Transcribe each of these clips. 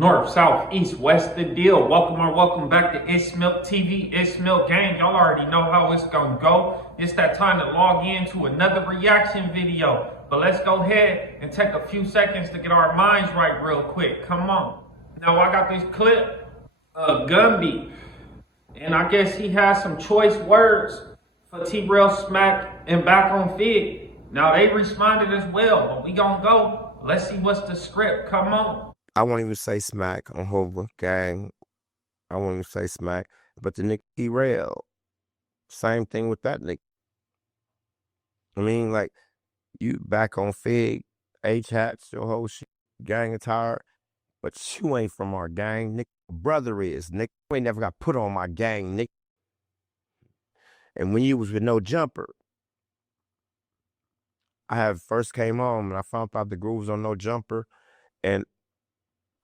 North, south, east, west, the deal. Welcome back to It's Milk TV, It's Milk Gang. Y'all already know how it's gonna go. It's that time to log in to another reaction video. But let's go ahead and take a few seconds to get our minds right real quick. Come on. Now I got this clip of Gumby. And I guess he has some choice words for T-Rell, Smac, and Back on Fig. Now they responded as well, but we gonna go. Let's see what's the script. Come on. I won't even say Smac on Hoover, gang. I won't even say Smac. But the nigga T-Rell, same thing with that nigga. I mean, like, you Back on Fig, H-hats, your whole shit, gang attire, but you ain't from our gang, nigga. Brother is, nigga. You ain't never got put on my gang, nigga. And when you was with no jumper, I had first came home and I found out the grooves on no jumper, and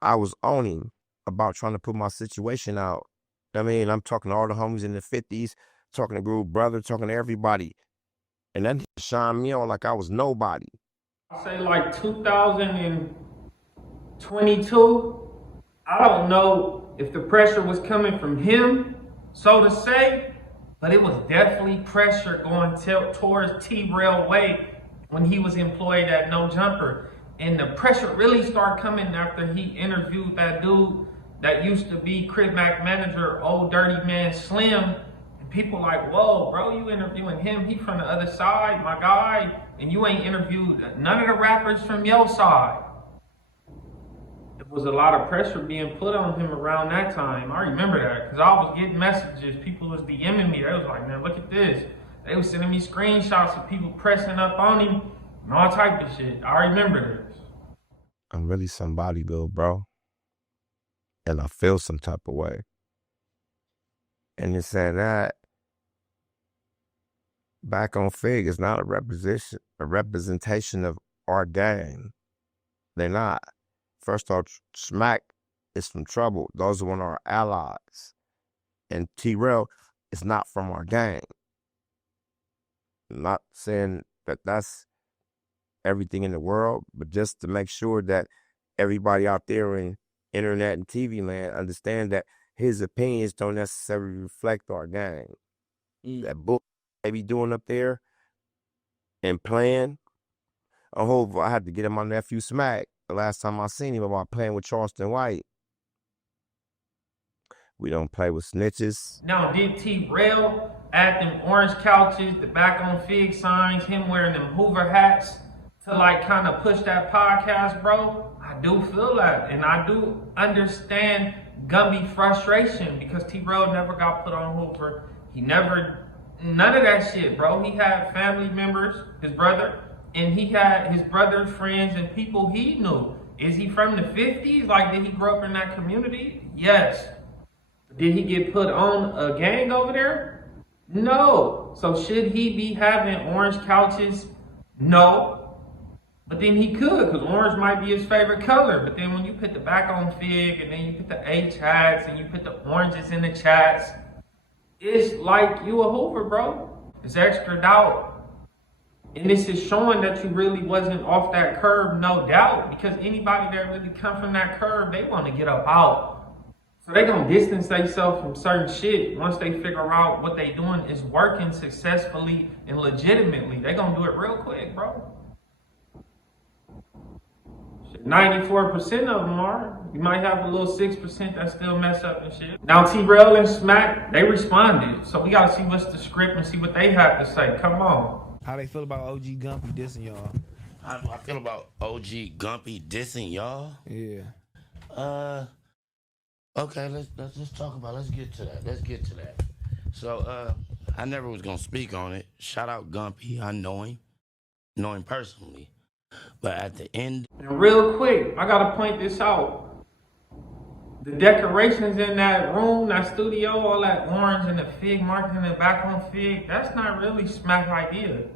I was on him about trying to put my situation out. I mean, I'm talking to all the homies in the 50s, talking to Groove Brother, talking to everybody. And that shined me on like I was nobody. I say like 2022. I don't know if the pressure was coming from him, so to say, but it was definitely pressure going towards T-Rell way when he was employed at No Jumper. And the pressure really started coming after he interviewed that dude that used to be Crib Mac manager, Old Dirty Man Slim. And people like, whoa, bro, you interviewing him? He from the other side, my guy. And you ain't interviewed none of the rappers from your side. There was a lot of pressure being put on him around that time. I remember that because I was getting messages. People was DMing me. They was like, man, look at this. They was sending me screenshots of people pressing up on him. And all type of shit. I remember this. I'm really somebody, Bill, bro. And I feel some type of way. And it said that Back on Fig is not a representation of our gang. They're not. First off, Smac is from Trouble. Those are one of our allies. And T-Rell is not from our gang. I'm not saying that that's everything in the world, but just to make sure that everybody out there in internet and TV land understand that his opinions don't necessarily reflect our gang. That book they be doing up there and playing. I had to get my nephew Smac the last time I seen him about playing with Charleston White. We don't play with snitches. Now, did T-Rell add them orange couches, the Back on Fig signs, him wearing them Hoover hats to like kind of push that podcast, bro? I do feel that. And I do understand Gumby frustration because T-Rell never got put on Hoover. He never, none of that shit, bro. He had family members, his brother, and he had his brother's friends and people he knew. Is he from the 50s? Like, did he grow up in that community? Yes. Did he get put on a gang over there? No. So should he be having orange couches? No. But then he could, because orange might be his favorite color. But then when you put the Back on Fig, and then you put the H hats, and you put the oranges in the chats, it's like you a Hoover, bro. It's extra doubt. And this is showing that you really wasn't off that curb, no doubt. Because anybody that really come from that curb, they want to get up out. So they gonna distance themselves from certain shit once they figure out what they doing is working successfully and legitimately. They gonna do it real quick, bro. 94% of them are. You might have a little 6% that still mess up and shit. Now T-Rell and Smac, they responded. So we gotta see what's the script and see what they have to say. Come on. How they feel about OG Gumby dissing y'all? How do I feel about OG Gumby dissing y'all? Yeah. Okay, let's just talk about. Let's get to that. So I never was gonna speak on it. Shout out Gumby. I know him personally. But at the end, And real quick, I gotta point this out. The decorations in that room, that studio, all that orange and the fig marking and Back on Fig, that's not really Smac idea.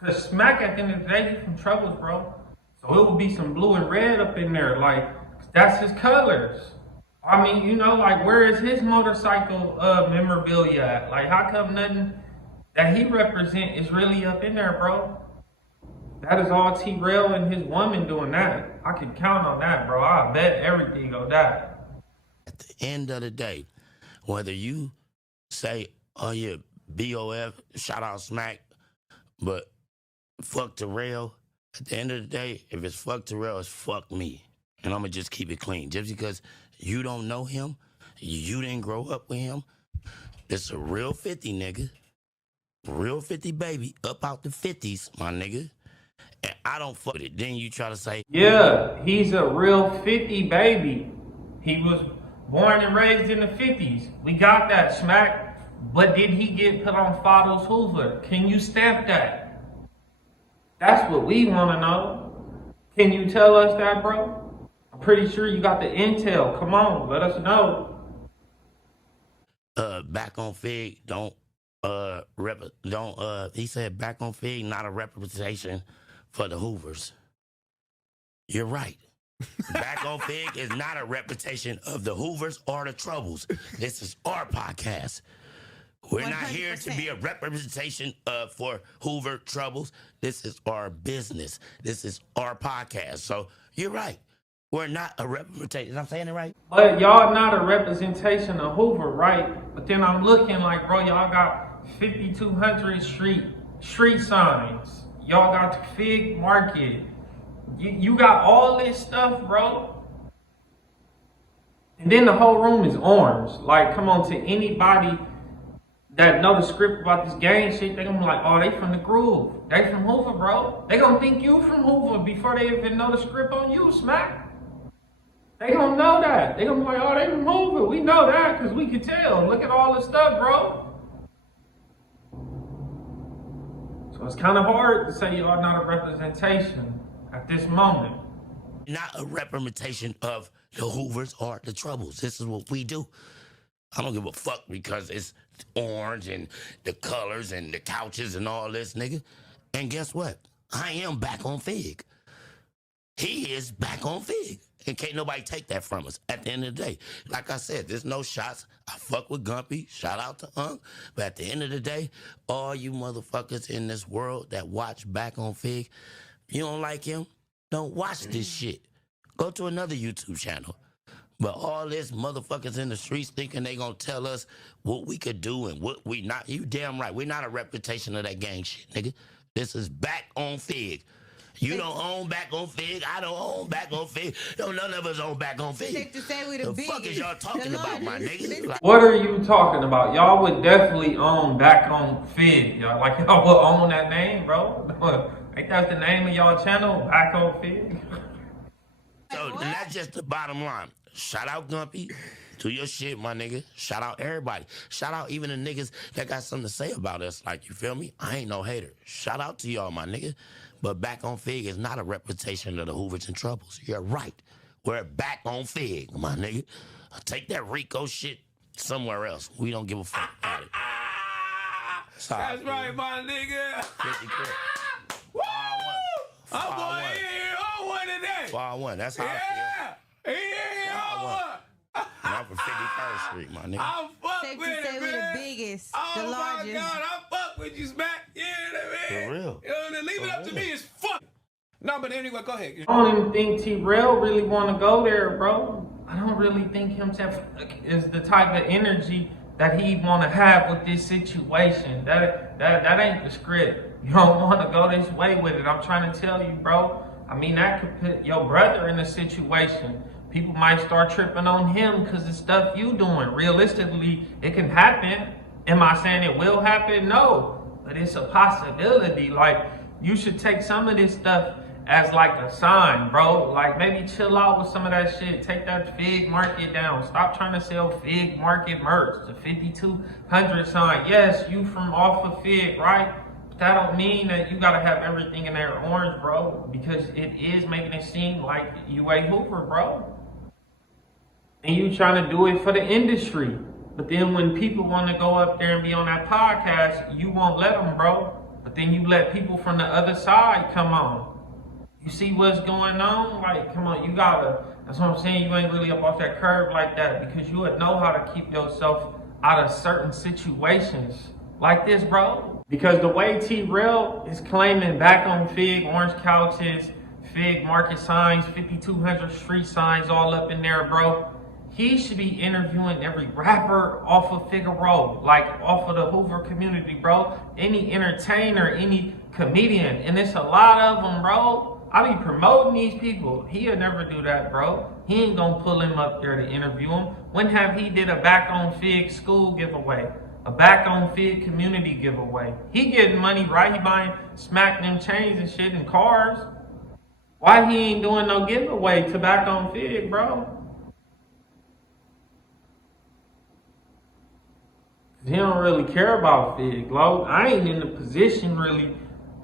Cause Smac at the end of the day, he from Troubles, bro. So it will be some blue and red up in there, like that's his colors. I mean, you know, like where is his motorcycle memorabilia at? Like how come nothing that he represent is really up in there, bro? That is all T-Rell and his woman doing that. I can count on that, bro. I bet everything on that. At the end of the day, whether you say, oh yeah, BOF, shout out Smac, but fuck T-Rell, at the end of the day, if it's fuck T-Rell, it's fuck me. And I'm going to just keep it clean. Just because you don't know him, you didn't grow up with him, it's a real 50, nigga. Real 50 baby, up out the 50s, my nigga. And I don't fuck with it. Then you try to say, Yeah, he's a real 50 baby. He was born and raised in the 50s. We got that, Smac. But did he get put on Fado's Hoover? Can you stamp that? That's what we want to know. Can you tell us that, bro? I'm pretty sure you got the intel. Come on, let us know. Back on Fig, he said back on Fig, not a representation for the Hoovers. You're right. Back on Fig is not a representation of the Hoovers or the Troubles. This is our podcast. We're 100%. Not here to be a representation for Hoover Troubles. This is our business. This is our podcast. So you're right. We're not a representation. I'm saying it right? But y'all not a representation of Hoover, right? But then I'm looking like, bro, y'all got 5200 street signs. Y'all got the Fig Market. You got all this stuff, bro. And then the whole room is orange. Like, come on, to anybody that know the script about this gang shit, they gonna be like, oh, they from the Groove. They from Hoover, bro. They gonna think you from Hoover before they even know the script on you, Smac. They gonna know that. They gonna be like, oh, they from Hoover. We know that because we can tell. Look at all the stuff, bro. So it's kind of hard to say y'all not a representation at this moment. Not a representation of the Hoovers or the Troubles. This is what we do. I don't give a fuck because it's orange and the colors and the couches and all this, nigga. And guess what? I am back on Fig. He is back on Fig. And can't nobody take that from us at the end of the day. Like I said, there's no shots. I fuck with Gumby. Shout out to Unc. But at the end of the day, all you motherfuckers in this world that watch back on Fig, you don't like him, don't watch this shit. Go to another YouTube channel. But all this motherfuckers in the streets thinking they gonna tell us what we could do and what we not. You damn right. We're not a reputation of that gang shit, nigga. This is back on Fig. You don't own back on Fig. I don't own back on Fig. No, none of us own back on Fig. Safe to say we the fuck is y'all talking about, my nigga? Like, what are you talking about? Y'all would definitely own back on Fig. Y'all like y'all would own that name, bro. Ain't that the name of y'all channel? Back on Fig. So that's just the bottom line. Shout out Gumpy. Do your shit, my nigga. Shout out everybody. Shout out even the niggas that got something to say about us. Like, you feel me? I ain't no hater. Shout out to y'all, my nigga. But back on Fig is not a representation of the Hoovers and Troubles. You're right. We're back on Fig, my nigga. Take that Rico shit somewhere else. We don't give a fuck about it. Sorry, that's right, my nigga. 50 quid. Woo! I'm going in on one today. 4-1. That's how I feel. Yeah. I'm from 51st Street, my nigga. I'm fuck Safe with to it, say we the man. biggest, Oh the my largest. God, I fuck with you, Smac. You know what I mean? For real. You know what I mean? Leave it up to me. It's fuck. No, but anyway, go ahead. I don't even think T-Rell really want to go there, bro. I don't really think himself is the type of energy that he want to have with this situation. That ain't the script. You don't want to go this way with it. I'm trying to tell you, bro. I mean, that could put your brother in a situation. People might start tripping on him because the stuff you doing. Realistically, it can happen. Am I saying it will happen? No. But it's a possibility. Like, you should take some of this stuff as like a sign, bro. Like, maybe chill out with some of that shit. Take that Fig Market down. Stop trying to sell Fig Market merch. The 5200 sign. Yes, you from off of Fig, right? But that don't mean that you gotta have everything in there orange, bro. Because it is making it seem like you a Hoover, bro. And you trying to do it for the industry. But then when people want to go up there and be on that podcast, you won't let them, bro. But then you let people from the other side come on. You see what's going on? Like, come on, you gotta, that's what I'm saying, you ain't really up off that curb like that because you would know how to keep yourself out of certain situations like this, bro. Because the way T-Rell is claiming back on Fig, orange couches, Fig market signs, 5200 street signs all up in there, bro. He should be interviewing every rapper off of Figaro, like off of the Hoover community, bro. Any entertainer, any comedian, and it's a lot of them, bro. I be promoting these people. He'll never do that, bro. He ain't gonna pull him up there to interview him. When have he did a back on Fig school giveaway? A back on Fig community giveaway? He getting money, right? He buying Smac them chains and shit and cars. Why he ain't doing no giveaway to back on Fig, bro? He don't really care about Fig, Lo. I ain't in the position really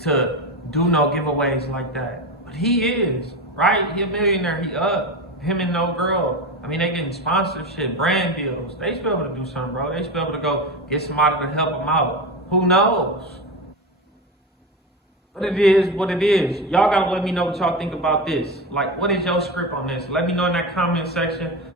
to do no giveaways like that. But he is, right? He a millionaire, he up. Him and no girl. I mean, they getting sponsorship, brand deals. They should be able to do something, bro. They should be able to go get somebody to help them out. Who knows? But it is what it is. Y'all gotta let me know what y'all think about this. Like, what is your script on this? Let me know in that comment section.